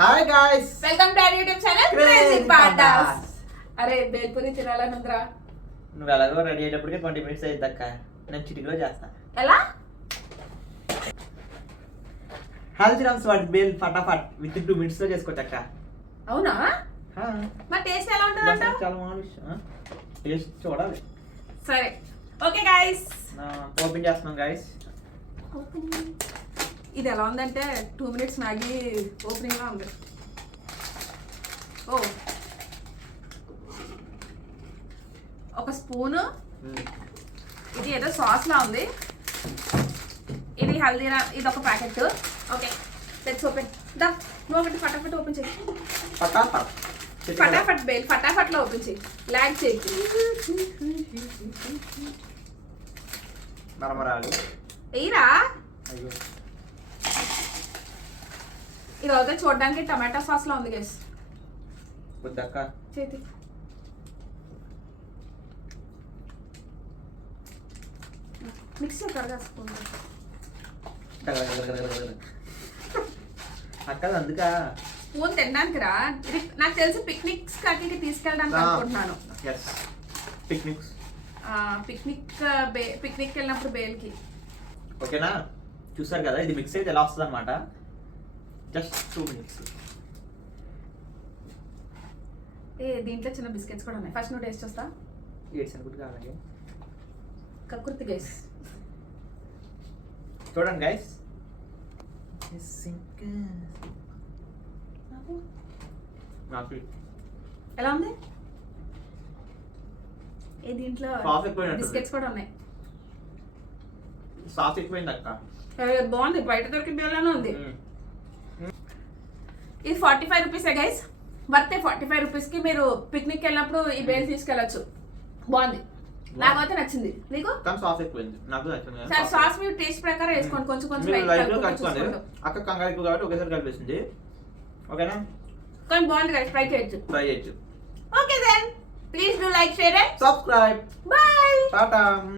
Hi guys, welcome to our YouTube channel crazy pandas. అరే బేల్పూరి తినాలనుందిరా. నువ్వు ఎలాగో రెడీ అయ్యేటప్పటికే 20 minutes అయ్యింది అక్క. నేను చిటికలో చేస్తా. ఎలా? హల్దీరామ్స్ వాటి బేల్ ఫటాఫట్ విత్ 2 minutes లో చేసుకోవచ్చు అక్క. అవునా? మరి టేస్ట్ ఎలా ఉంటుందంట? చాలా మామూలు విషయం. టేస్ట్ చూడాలి. సరే ఓకే గైస్, ఓపెన్ చేస్తున్నాం గైస్. ఇది ఎలా ఉందంటే 2 minutes మ్యాగీ ఓపెనింగ్ లా ఉంది. ఓ ఒక స్పూను, ఇది ఏదో సాస్ లా ఉంది. ఇది హల్దీరా, ఇది ఒక ప్యాకెట్. Okay let's open. దా నువ్వు ఒకటి ఫటాఫట్ ఓపెన్ చేయి. ఫటాఫట్ ఫటాఫట్ బేల్ ఫటాఫట్ లో ఓపెన్ చేయి, లాగ్ చేయి. మరమరాలు ఎయిరా. అయ్యో, ఇది అయితే చూడడానికి టమాటా సాస్ లో ఉంది గైస్. వద్దక్క. చేతి మిక్సీ త్వరగా స్పూన్. అక్క అందుక స్పూన్ తినడానికి రా. ఇది నాకు తెలిసి పిక్నిక్స్ కట్టి తీసుకెళ్ళడానికి అనుకుంటున్నాను. పిక్నిక్స్ పిక్నిక్ వెళ్ళినప్పుడు బేల్కి. ఓకేనా? చూసారు కదా, ఇది మిక్స్ అయితే ఎలా వస్తుంది అనమాట. Just 2 minutes. దీంట్లో చిన్న బిస్కెట్స్ కూడా ఉన్నాయి. ఫస్ట్ నువ్వు టేస్ట్ వస్తా. అనుకుంటుగా అలాగే కక్కుర్తి గైస్. చూడండి గైస్. నాకు ఎలా ఉంది? దీంట్లో సాస్ ఎక్కువైనట్టుంది. బిస్కెట్స్ కూడా ఉన్నాయి. సాస్ ఎక్కువైంది అక్క. బాగుంది, బయట దొరికే బేల్లానే ఉంది. ఇది 45 రూపీసే గైస్. వర్తే 45 రూపీస్కి మీరు పిక్నిక్ వెళ్ళినప్పుడు ఈ బేల్ తీసుకెళ్ళచ్చు. బాగుంది, నాకైతే నచ్చింది. నీకు? సాస్ ఎక్కువైంది, నాకు నచ్చింది. సరే సాస్ మీరు టేస్ట్ ప్రకారం వేసుకోండి, కొంచెం కొంచెం అక్క కంగారు ఎక్కువ కాబట్టి ఒకేసారి కలిపేసింది. ఓకేనా? కానీ బాగుంది గైస్, ట్రై చేయొచ్చు. ట్రై చేయొచ్చు. Okay then please do like, share and subscribe. Bye. Tata.